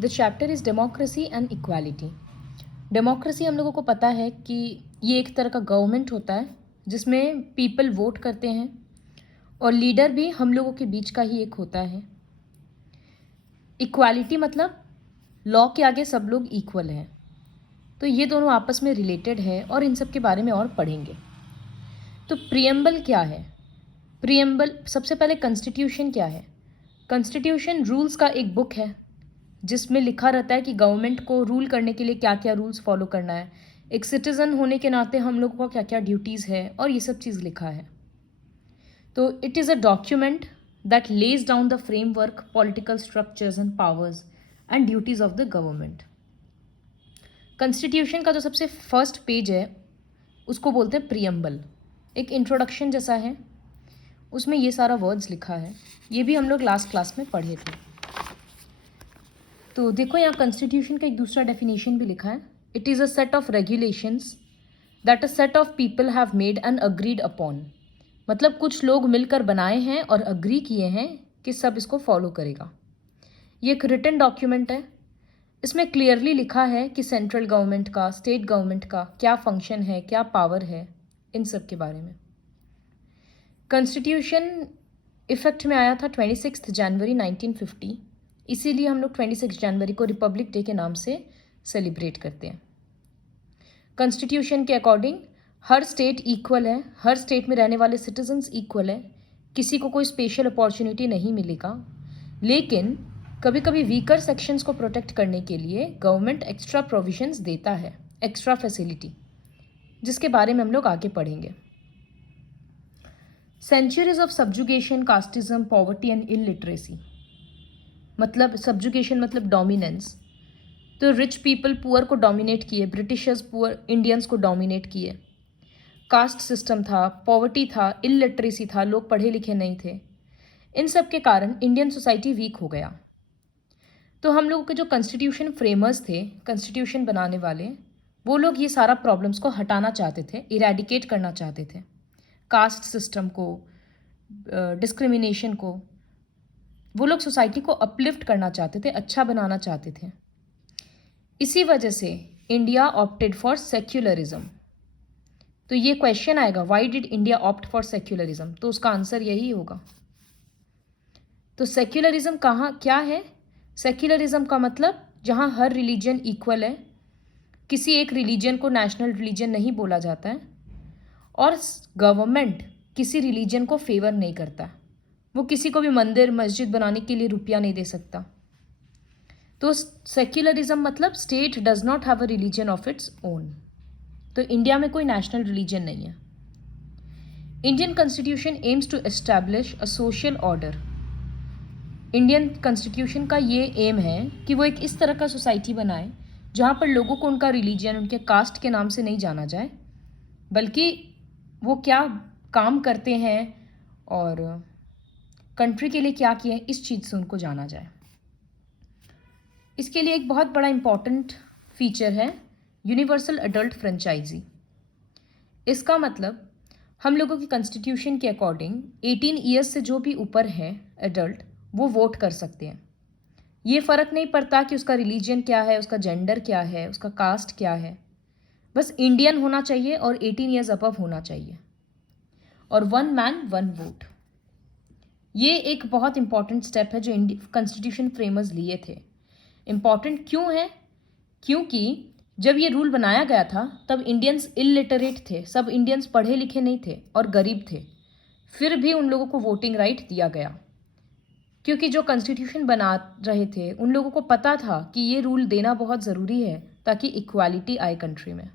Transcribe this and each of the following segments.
The chapter is democracy and equality. Democracy हम लोगों को पता है कि ये एक तरह का गवर्नमेंट होता है जिसमें पीपल वोट करते हैं और लीडर भी हम लोगों के बीच का ही एक होता है। इक्वालिटी मतलब लॉ के आगे सब लोग इक्वल हैं। तो ये दोनों आपस में रिलेटेड है और इन सब के बारे में और पढ़ेंगे। तो प्रियम्बल क्या है? प्रियम्बल सबसे पहले कॉन्स्टिट्यूशन क्या है? कॉन्स्टिट्यूशन रूल्स का एक बुक है जिसमें लिखा रहता है कि गवर्नमेंट को रूल करने के लिए क्या क्या रूल्स फॉलो करना है, एक सिटीज़न होने के नाते हम लोगों का क्या क्या ड्यूटीज़ है और ये सब चीज़ लिखा है। तो it is a document that lays down the framework, political structures and powers and duties of the government. Constitution का जो सबसे फर्स्ट पेज है उसको बोलते हैं प्रियम्बल। एक इंट्रोडक्शन जैसा है, उसमें ये सारा वर्ड्स लिखा है। ये भी हम लोग लास्ट क्लास में पढ़े थे। तो देखो यहाँ कॉन्स्टिट्यूशन का एक दूसरा डेफिनेशन भी लिखा है। It is a set of regulations that a set of people have made and agreed upon. मतलब कुछ लोग मिलकर बनाए हैं और अग्री किए हैं कि सब इसको फॉलो करेगा। ये एक रिटन डॉक्यूमेंट है। इसमें क्लियरली लिखा है कि सेंट्रल गवर्नमेंट का, स्टेट गवर्नमेंट का क्या फंक्शन है, क्या पावर है, इन सब के बारे में। कॉन्स्टिट्यूशन इफेक्ट में आया था 26 जनवरी 1950। इसीलिए हम लोग 26 जनवरी को रिपब्लिक डे के नाम से सेलिब्रेट करते हैं। कॉन्स्टिट्यूशन के अकॉर्डिंग हर स्टेट इक्वल है, हर स्टेट में रहने वाले सिटीजन्स इक्वल है, किसी को कोई स्पेशल अपॉर्चुनिटी नहीं मिलेगा। लेकिन कभी कभी वीकर सेक्शंस को प्रोटेक्ट करने के लिए गवर्नमेंट एक्स्ट्रा प्रोविजंस देता है, एक्स्ट्रा फैसिलिटी, जिसके बारे में हम लोग आगे पढ़ेंगे। Centuries of subjugation, casteism, poverty and illiteracy. मतलब सब्जुगेशन मतलब डोमिनेंस। तो रिच पीपल पुअर को डोमिनेट किए, ब्रिटिशर्स पुअर इंडियंस को डोमिनेट किए। कास्ट सिस्टम था, पॉवर्टी था, इलिटरेसी था, लोग पढ़े लिखे नहीं थे। इन सब के कारण इंडियन सोसाइटी वीक हो गया। तो हम लोगों के जो कॉन्स्टिट्यूशन फ्रेमर्स थे, कॉन्स्टिट्यूशन बनाने वाले, वो लोग ये सारा प्रॉब्लम्स को हटाना चाहते थे, इरेडिकेट करना चाहते थे। कास्ट सिस्टम को, डिस्क्रिमिनेशन को, वो लोग सोसाइटी को अपलिफ्ट करना चाहते थे, अच्छा बनाना चाहते थे। इसी वजह से इंडिया ऑप्टेड फॉर सेक्युलरिज्म। तो ये क्वेश्चन आएगा, why did India opt for secularism? तो उसका आंसर यही होगा। तो सेक्युलरिज्म कहाँ क्या है? सेक्युलरिज्म का मतलब जहाँ हर रिलीजन इक्वल है, किसी एक रिलीजन को नेशनल रिलीजन नहीं बोला जाता है, और गवर्नमेंट किसी रिलीजन को फेवर नहीं करता। वो किसी को भी मंदिर मस्जिद बनाने के लिए रुपया नहीं दे सकता। तो सेक्युलरिज्म मतलब state does not have a religion of its own. तो इंडिया में कोई नेशनल रिलीजन नहीं है। Indian constitution aims to establish a social order. Indian constitution का ये एम है कि वो एक इस तरह का सोसाइटी बनाए जहाँ पर लोगों को उनका रिलीजन, उनके कास्ट के नाम से नहीं जाना जाए, बल्कि वो क्या काम करते हैं और कंट्री के लिए क्या किए हैं, इस चीज़ से उनको जाना जाए। इसके लिए एक बहुत बड़ा इम्पॉर्टेंट फीचर है यूनिवर्सल एडल्ट फ्रेंचाइजी। इसका मतलब हम लोगों की कॉन्स्टिट्यूशन के अकॉर्डिंग 18 ईयर्स से जो भी ऊपर है एडल्ट, वो वोट कर सकते हैं। ये फ़र्क नहीं पड़ता कि उसका रिलीजन क्या है, उसका जेंडर क्या है, उसका कास्ट क्या है, बस इंडियन होना चाहिए और 18 ईयर्स अबव होना चाहिए। और 1 मैन 1 वोट, ये एक बहुत इंपॉर्टेंट स्टेप है जो कॉन्स्टिट्यूशन फ्रेमर्स लिए थे। इम्पॉर्टेंट क्यों है? क्योंकि जब ये रूल बनाया गया था तब इंडियंस इलिटरेट थे, सब इंडियंस पढ़े लिखे नहीं थे और गरीब थे, फिर भी उन लोगों को वोटिंग राइट दिया गया। क्योंकि जो कॉन्स्टिट्यूशन बना रहे थे उन लोगों को पता था कि ये रूल देना बहुत ज़रूरी है ताकि इक्वालिटी आए कंट्री में।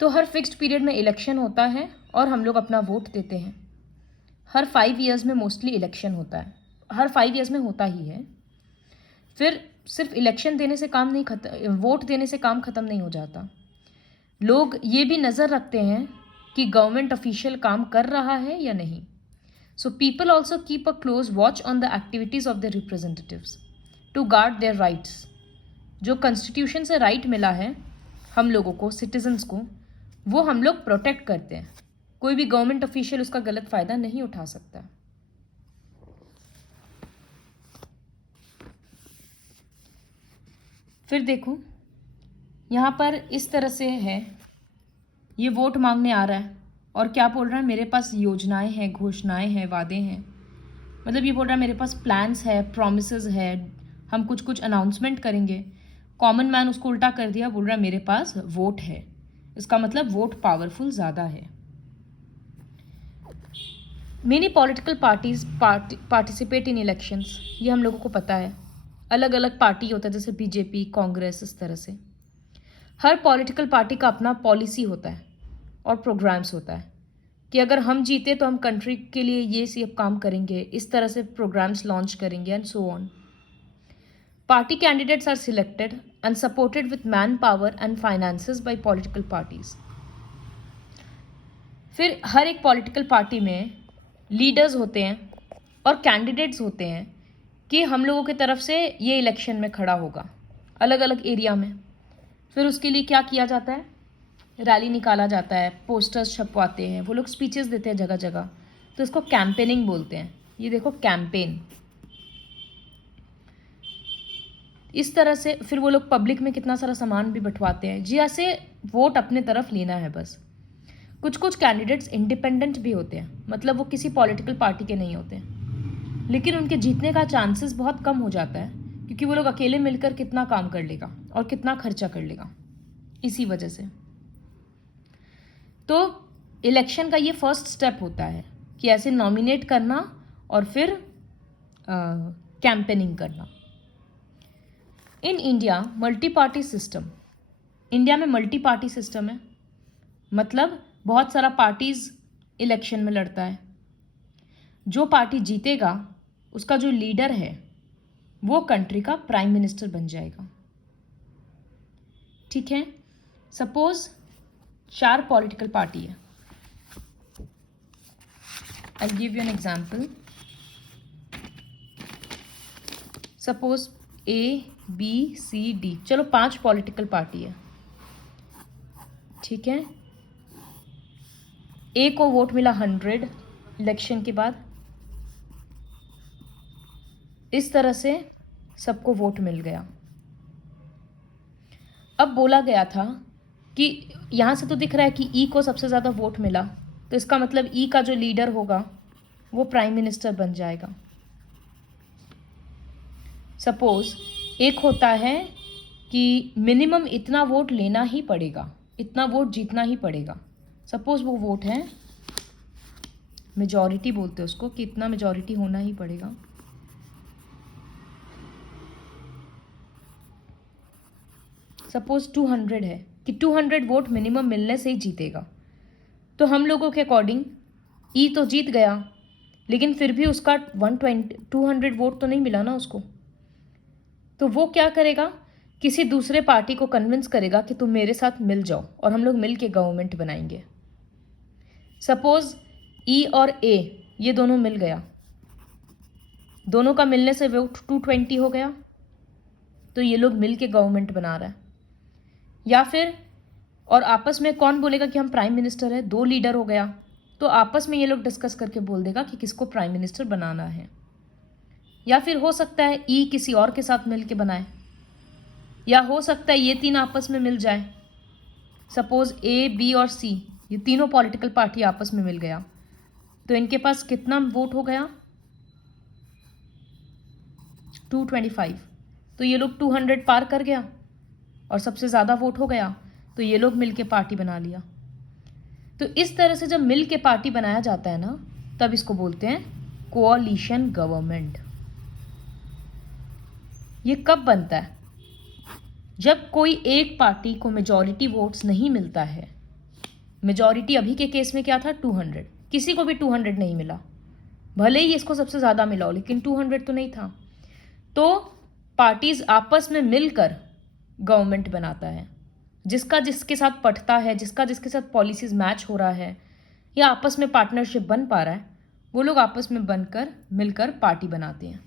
तो हर फिक्स्ड पीरियड में इलेक्शन होता है और हम लोग अपना वोट देते हैं। हर 5 ईयर्स में मोस्टली इलेक्शन होता है, हर 5 ईयर्स में होता ही है। फिर सिर्फ इलेक्शन देने से काम नहीं खत्म, वोट देने से काम ख़त्म नहीं हो जाता। लोग ये भी नज़र रखते हैं कि गवर्नमेंट ऑफिशियल काम कर रहा है या नहीं। So people also keep a close watch on the activities of the representatives to guard their rights. जो कॉन्स्टिट्यूशन से राइट मिला है हम लोगों को, सिटीजन्स को, वो हम लोग प्रोटेक्ट करते हैं। कोई भी गवर्नमेंट ऑफिशियल उसका गलत फ़ायदा नहीं उठा सकता। फिर देखो यहाँ पर इस तरह से है, ये वोट मांगने आ रहा है और क्या बोल रहा है, मेरे पास योजनाएं हैं, घोषणाएं हैं, वादे हैं। मतलब ये बोल रहा है मेरे पास प्लान्स है, प्रोमिसेस है, हम कुछ कुछ अनाउंसमेंट करेंगे। कॉमन मैन उसको उल्टा कर दिया, बोल रहा है मेरे पास वोट है। इसका मतलब वोट पावरफुल ज़्यादा है। Many political parties participate in elections, ये हम लोगों को पता है। अलग अलग पार्टी होता है, जैसे बीजेपी, कांग्रेस, इस तरह से। हर पॉलिटिकल पार्टी का अपना पॉलिसी होता है और प्रोग्राम्स होता है कि अगर हम जीते तो हम कंट्री के लिए ये सब काम करेंगे, इस तरह से प्रोग्राम्स लॉन्च करेंगे and so on. Party candidates are selected and supported with manpower and finances by political parties. फिर हर एक पॉलिटिकल पार्टी में लीडर्स होते हैं और कैंडिडेट्स होते हैं कि हम लोगों की तरफ से ये इलेक्शन में खड़ा होगा अलग अलग एरिया में। फिर उसके लिए क्या किया जाता है, रैली निकाला जाता है, पोस्टर्स छपवाते हैं, वो लोग स्पीचेस देते हैं जगह जगह, तो इसको कैंपेनिंग बोलते हैं। ये देखो कैंपेन। इस तरह से फिर वो लोग पब्लिक में कितना सारा सामान भी बंटवाते हैं, जी ऐसे वोट अपने तरफ लेना है बस। कुछ कुछ कैंडिडेट्स इंडिपेंडेंट भी होते हैं, मतलब वो किसी पॉलिटिकल पार्टी के नहीं होते हैं, लेकिन उनके जीतने का चांसेस बहुत कम हो जाता है क्योंकि वो लोग अकेले मिलकर कितना काम कर लेगा और कितना खर्चा कर लेगा, इसी वजह से। तो इलेक्शन का ये फर्स्ट स्टेप होता है कि ऐसे नॉमिनेट करना और फिर कैंपेनिंग करना। In India multi party system, India में मल्टी पार्टी सिस्टम है, मतलब बहुत सारा पार्टीज इलेक्शन में लड़ता है। जो पार्टी जीतेगा उसका जो लीडर है वो कंट्री का प्राइम मिनिस्टर बन जाएगा। ठीक है, सपोज 4 पॉलिटिकल पार्टी है। I give you an example. Suppose ABCD, चलो 5 पॉलिटिकल पार्टी है। ठीक है, ए को वोट मिला 100 इलेक्शन के बाद। इस तरह से सबको वोट मिल गया। अब बोला गया था कि यहाँ से तो दिख रहा है कि ई को सबसे ज़्यादा वोट मिला, तो इसका मतलब ई का जो लीडर होगा वो प्राइम मिनिस्टर बन जाएगा। सपोज एक होता है कि मिनिमम इतना वोट लेना ही पड़ेगा, इतना वोट जीतना ही पड़ेगा। सपोज वो वोट है, मेजॉरिटी बोलते हैं उसको, कि इतना मेजॉरिटी होना ही पड़ेगा। सपोज 200 है कि 200 वोट मिनिमम मिलने से ही जीतेगा। तो हम लोगों के अकॉर्डिंग ई तो जीत गया, लेकिन फिर भी उसका 200 वोट तो नहीं मिला ना उसको। तो वो क्या करेगा, किसी दूसरे पार्टी को कन्विंस करेगा कि तुम मेरे साथ मिल जाओ और हम लोग मिल के गवर्नमेंट बनाएंगे। सपोज ई और ए ये दोनों मिल गया, दोनों का मिलने से वोट 220 हो गया, तो ये लोग मिल के गवर्नमेंट बना रहा है। या फिर और आपस में कौन बोलेगा कि हम प्राइम मिनिस्टर है, 2 लीडर हो गया, तो आपस में ये लोग डिस्कस करके बोल देगा कि किसको प्राइम मिनिस्टर बनाना है। या फिर हो सकता है ई किसी और के साथ मिल के बनाए, या हो सकता है ये 3 आपस में मिल जाए। सपोज A, B और C ये तीनों पॉलिटिकल पार्टी आपस में मिल गया, तो इनके पास कितना वोट हो गया, 225। तो ये लोग 200 पार कर गया और सबसे ज़्यादा वोट हो गया, तो ये लोग मिल के पार्टी बना लिया। तो इस तरह से जब मिल के पार्टी बनाया जाता है ना, तब इसको बोलते हैं कोअलिशन गवर्नमेंट। ये कब बनता है, जब कोई एक पार्टी को मेजॉरिटी वोट्स नहीं मिलता है। मेजॉरिटी अभी के केस में क्या था, 200, किसी को भी 200 नहीं मिला, भले ही इसको सबसे ज़्यादा मिला हो, लेकिन 200 तो नहीं था। तो पार्टीज आपस में मिलकर गवर्नमेंट बनाता है, जिसका जिसके साथ पटता है, जिसका जिसके साथ पॉलिसीज मैच हो रहा है या आपस में पार्टनरशिप बन पा रहा है, वो लोग आपस में बनकर मिलकर पार्टी बनाते हैं।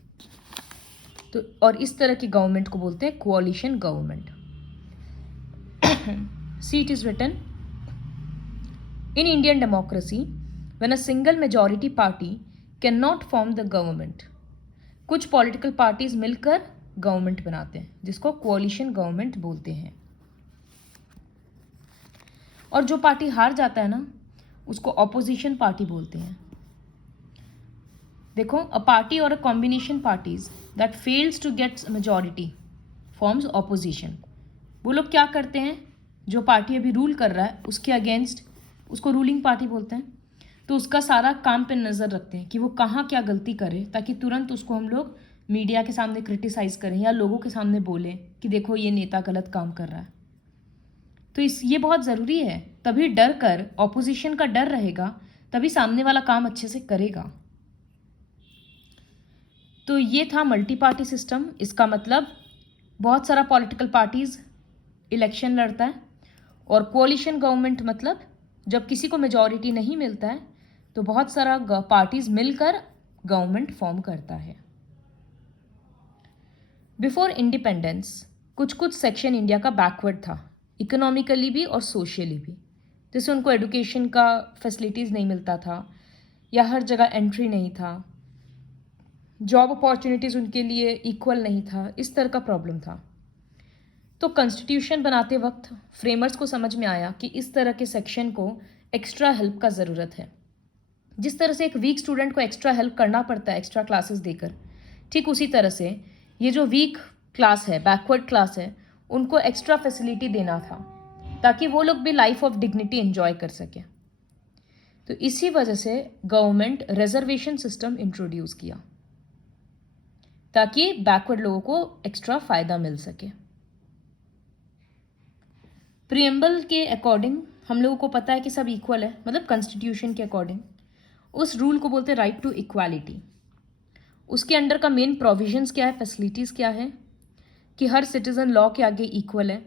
तो और इस तरह की गवर्नमेंट को बोलते हैं coalition government. See it is written in Indian democracy when a single majority party can not form the government. कुछ पॉलिटिकल पार्टीज मिलकर गवर्नमेंट बनाते हैं, जिसको कोalition गवर्नमेंट बोलते हैं। और जो पार्टी हार जाता है ना, उसको ऑपोजिशन पार्टी बोलते हैं। देखो, अ पार्टी और a combination parties that fails to get majority forms opposition. वो लोग क्या करते हैं, जो पार्टी अभी रूल कर रहा है उसके अगेंस्ट, उसको रूलिंग पार्टी बोलते हैं, तो उसका सारा काम पे नज़र रखते हैं कि वो कहाँ क्या गलती करे, ताकि तुरंत उसको हम लोग मीडिया के सामने क्रिटिसाइज़ करें या लोगों के सामने बोलें कि देखो ये नेता गलत काम कर रहा है। तो ये बहुत ज़रूरी है, तभी डर कर, ऑपोजिशन का डर रहेगा, तभी सामने वाला काम अच्छे से करेगा। तो ये था मल्टी पार्टी सिस्टम। इसका मतलब बहुत सारा पॉलिटिकल पार्टीज़ इलेक्शन लड़ता है, और कोalition गवर्नमेंट मतलब जब किसी को मेजॉरिटी नहीं मिलता है तो बहुत सारा पार्टीज मिलकर गवर्नमेंट फॉर्म करता है। बिफोर इंडिपेंडेंस कुछ कुछ सेक्शन इंडिया का बैकवर्ड था, इकोनॉमिकली भी और सोशली भी। जैसे उनको एडुकेशन का फैसिलिटीज़ नहीं मिलता था, या हर जगह एंट्री नहीं था, जॉब अपॉर्चुनिटीज़ उनके लिए इक्वल नहीं था, इस तरह का प्रॉब्लम था। तो कॉन्स्टिट्यूशन बनाते वक्त फ्रेमर्स को समझ में आया कि इस तरह के सेक्शन को एक्स्ट्रा हेल्प का ज़रूरत है। जिस तरह से एक वीक स्टूडेंट को एक्स्ट्रा हेल्प करना पड़ता है एक्स्ट्रा क्लासेस देकर, ठीक उसी तरह से ये जो वीक क्लास है, बैकवर्ड क्लास है, उनको एक्स्ट्रा फैसिलिटी देना था ताकि वो लोग भी लाइफ ऑफ डिग्निटी एंजॉय कर सकें। तो इसी वजह से गवर्नमेंट रिजर्वेशन सिस्टम इंट्रोड्यूस किया ताकि बैकवर्ड लोगों को एक्स्ट्रा फ़ायदा मिल सके। प्रियम्बल के अकॉर्डिंग हम लोगों को पता है कि सब इक्वल है, मतलब कॉन्स्टिट्यूशन के अकॉर्डिंग उस रूल को बोलते हैं राइट टू इक्वालिटी। उसके अंडर का मेन प्रोविजंस क्या है, फैसिलिटीज़ क्या है, कि हर सिटीज़न लॉ के आगे इक्वल है।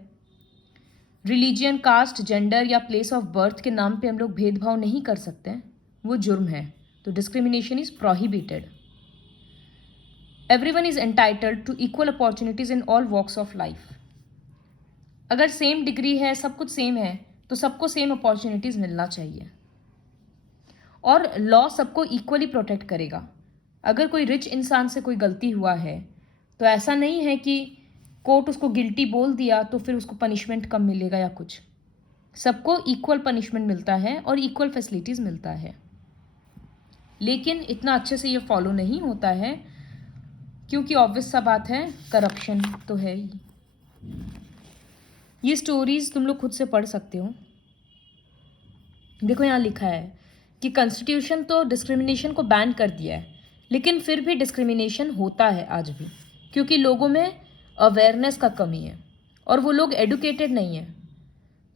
रिलीजियन, कास्ट, जेंडर या प्लेस ऑफ बर्थ के नाम पे हम लोग भेदभाव नहीं कर सकते हैं, वो जुर्म है, तो discrimination is prohibited. Everyone is entitled to equal opportunities in all walks of life. अगर सेम डिग्री है, सब कुछ सेम है, तो सबको सेम अपॉर्चुनिटीज़ मिलना चाहिए। और लॉ सबको इक्वली प्रोटेक्ट करेगा। अगर कोई रिच इंसान से कोई गलती हुआ है तो ऐसा नहीं है कि कोर्ट उसको गिल्टी बोल दिया तो फिर उसको पनिशमेंट कम मिलेगा या कुछ। सबको इक्वल पनिशमेंट मिलता है और इक्वल फैसिलिटीज़ मिलता है। लेकिन इतना अच्छे से ये फॉलो नहीं होता है क्योंकि ऑब्वियस सा बात है, करप्शन तो है ही। ये स्टोरीज तुम लोग खुद से पढ़ सकते हो। देखो यहाँ लिखा है कि कॉन्स्टिट्यूशन तो डिस्क्रिमिनेशन को बैन कर दिया है, लेकिन फिर भी डिस्क्रिमिनेशन होता है आज भी, क्योंकि लोगों में अवेयरनेस का कमी है और वो लोग एडुकेटेड नहीं है।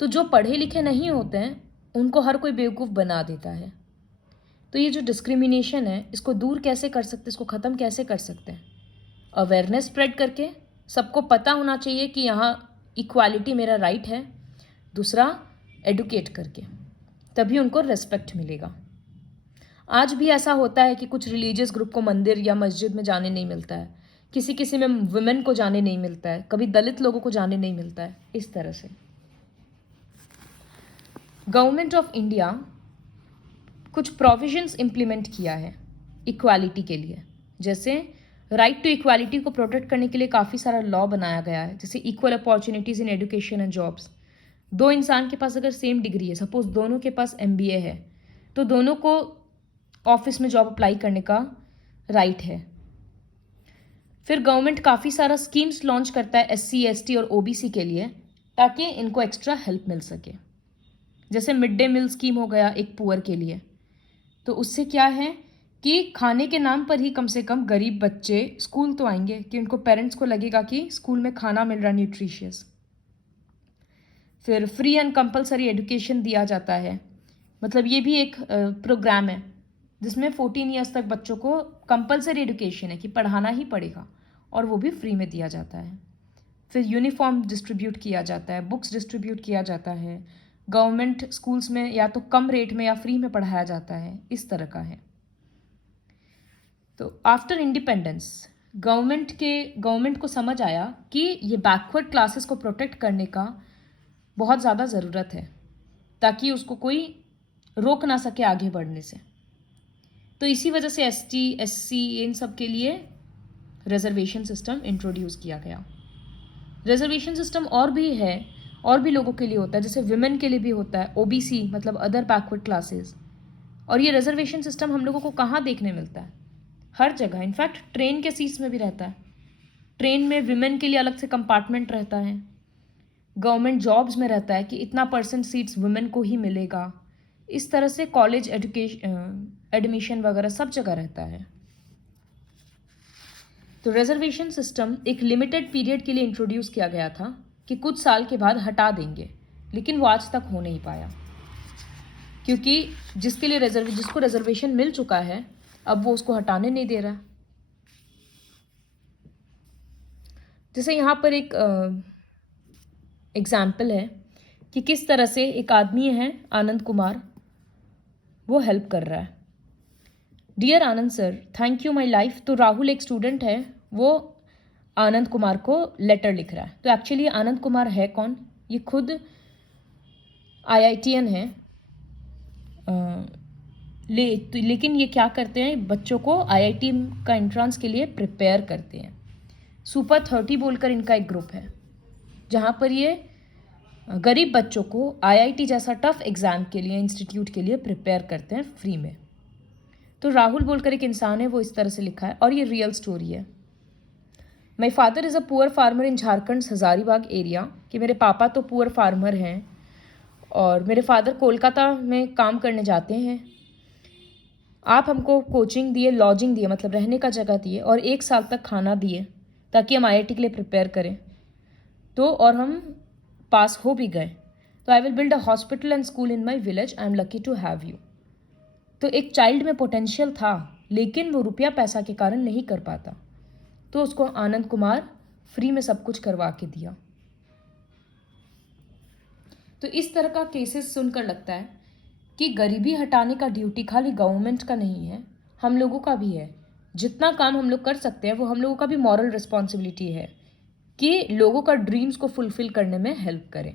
तो जो पढ़े लिखे नहीं होते हैं उनको हर कोई बेवकूफ़ बना देता है। तो ये जो डिस्क्रिमिनेशन है इसको दूर कैसे कर सकते हैं, इसको ख़त्म कैसे कर सकते हैं? अवेयरनेस स्प्रेड करके, सबको पता होना चाहिए कि यहाँ इक्वालिटी मेरा राइट है। दूसरा, एडुकेट करके, तभी उनको रेस्पेक्ट मिलेगा। आज भी ऐसा होता है कि कुछ रिलीजियस ग्रुप को मंदिर या मस्जिद में जाने नहीं मिलता है, किसी किसी में वुमेन को जाने नहीं मिलता है, कभी दलित लोगों को जाने नहीं मिलता है। इस तरह से गवर्नमेंट ऑफ इंडिया कुछ प्रोविजंस इम्प्लीमेंट किया है इक्वालिटी के लिए। जैसे राइट टू इक्वालिटी को प्रोटेक्ट करने के लिए काफ़ी सारा लॉ बनाया गया है, जैसे equal opportunities in education and jobs. दो इंसान के पास अगर सेम डिग्री है, सपोज दोनों के पास MBA है, तो दोनों को ऑफिस में जॉब अप्लाई करने का राइट है। फिर गवर्नमेंट काफ़ी सारा स्कीम्स लॉन्च करता है SC, ST और OBC के लिए, ताकि इनको एक्स्ट्रा हेल्प मिल सके। जैसे मिड डे मील स्कीम हो गया एक पुअर के लिए, तो उससे क्या है कि खाने के नाम पर ही कम से कम गरीब बच्चे स्कूल तो आएंगे, कि उनको पेरेंट्स को लगेगा कि स्कूल में खाना मिल रहा न्यूट्रिशियस। फिर फ्री एंड कंपलसरी एजुकेशन दिया जाता है, मतलब ये भी एक प्रोग्राम है जिसमें 14 ईयर्स तक बच्चों को कंपलसरी एजुकेशन है कि पढ़ाना ही पड़ेगा, और वो भी फ्री में दिया जाता है। फिर यूनिफॉर्म डिस्ट्रीब्यूट किया जाता है, बुक्स डिस्ट्रीब्यूट किया जाता है, गवर्नमेंट स्कूल्स में या तो कम रेट में या फ्री में पढ़ाया जाता है, इस तरह का है। तो आफ्टर इंडिपेंडेंस गवर्नमेंट को समझ आया कि ये बैकवर्ड क्लासेस को प्रोटेक्ट करने का बहुत ज़्यादा ज़रूरत है, ताकि उसको कोई रोक ना सके आगे बढ़ने से। तो इसी वजह से ST, SC इन सब के लिए रिजर्वेशन सिस्टम इंट्रोड्यूस किया गया। रिजर्वेशन सिस्टम और भी है, और भी लोगों के लिए होता है, जैसे विमेन के लिए भी होता है, ओबीसी मतलब अदर बैकवर्ड क्लासेस। और ये रिजर्वेशन सिस्टम हम लोगों को कहाँ देखने मिलता है? हर जगह, इनफैक्ट ट्रेन के सीट्स में भी रहता है। ट्रेन में विमेन के लिए अलग से कंपार्टमेंट रहता है, गवर्नमेंट जॉब्स में रहता है कि इतना % सीट्स वुमेन को ही मिलेगा। इस तरह से कॉलेज एडमिशन वगैरह सब जगह रहता है। तो रिजर्वेशन सिस्टम एक लिमिटेड पीरियड के लिए इंट्रोड्यूस किया गया था कि कुछ साल के बाद हटा देंगे, लेकिन वो आज तक हो नहीं पाया, क्योंकि जिसको रिजर्वेशन मिल चुका है अब वो उसको हटाने नहीं दे रहा। जैसे यहाँ पर एक एग्जाम्पल है कि किस तरह से एक आदमी है आनंद कुमार, वो हेल्प कर रहा है। Dear Anand sir, thank you my life. तो राहुल एक स्टूडेंट है, वो आनंद कुमार को लेटर लिख रहा है। तो एक्चुअली आनंद कुमार है कौन? ये खुद IITian है, लेकिन ये क्या करते हैं, बच्चों को IIT का एंट्रेंस के लिए प्रिपेयर करते हैं। सुपर 30 बोलकर इनका एक ग्रुप है, जहाँ पर ये गरीब बच्चों को IIT जैसा टफ एग्ज़ाम के लिए, इंस्टीट्यूट के लिए प्रिपेयर करते हैं फ्री में। तो राहुल बोलकर एक इंसान है, वो इस तरह से लिखा है, और ये रियल स्टोरी है। My father is a poor farmer in Jharkhand Hazaribagh area, कि मेरे पापा तो पुअर फार्मर हैं और मेरे फादर कोलकाता में काम करने जाते हैं। आप हमको कोचिंग दिए, लॉजिंग दिए मतलब रहने का जगह दिए, और 1 साल तक खाना दिए ताकि हम IIT के लिए प्रिपेयर करें। तो और हम पास हो भी गए। तो I will build a hospital and school in my village, I am lucky to have you. तो एक चाइल्ड में पोटेंशियल था, लेकिन वो रुपया पैसा के कारण नहीं कर पाता, तो उसको आनंद कुमार फ्री में सब कुछ करवा के दिया। तो इस तरह का केसेस सुनकर लगता है कि गरीबी हटाने का ड्यूटी खाली गवर्नमेंट का नहीं है, हम लोगों का भी है। जितना काम हम लोग कर सकते हैं वो हम लोगों का भी मॉरल रिस्पॉन्सिबिलिटी है कि लोगों का ड्रीम्स को फुलफिल करने में हेल्प करें।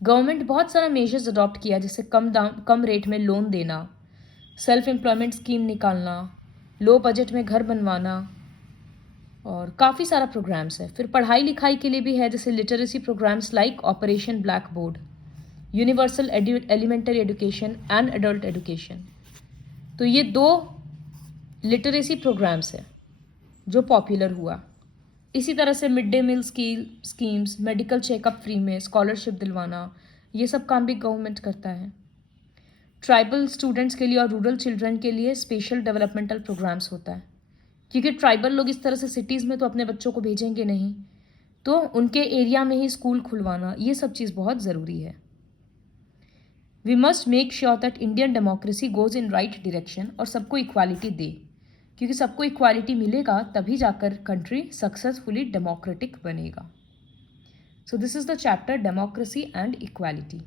गवर्नमेंट बहुत सारा मेजर्स अडॉप्ट किया, जैसे कम रेट में लोन देना, सेल्फ एम्प्लॉयमेंट स्कीम निकालना, लो बजट में घर बनवाना, और काफ़ी सारा प्रोग्राम्स है। फिर पढ़ाई लिखाई के लिए भी है, जैसे literacy programs like operation blackboard, universal elementary education and adult education. तो ये 2 लिटरेसी प्रोग्राम्स है जो पॉपुलर हुआ। इसी तरह से mid day meal schemes, medical checkup free में, स्कॉलरशिप दिलवाना, ये सब काम भी गवर्नमेंट करता है। ट्राइबल स्टूडेंट्स के लिए और रूरल चिल्ड्रन के लिए स्पेशल डेवलपमेंटल प्रोग्राम्स होता है, क्योंकि ट्राइबल लोग इस तरह से सिटीज़ में तो अपने बच्चों को भेजेंगे नहीं, तो उनके एरिया में ही स्कूल खुलवाना, ये सब चीज़ बहुत ज़रूरी है। We must make sure that Indian democracy goes in right direction, और सबको इक्वालिटी दे, क्योंकि सबको इक्वालिटी मिलेगा तभी जाकर कंट्री सक्सेसफुली डेमोक्रेटिक बनेगा। So this is the chapter democracy and equality.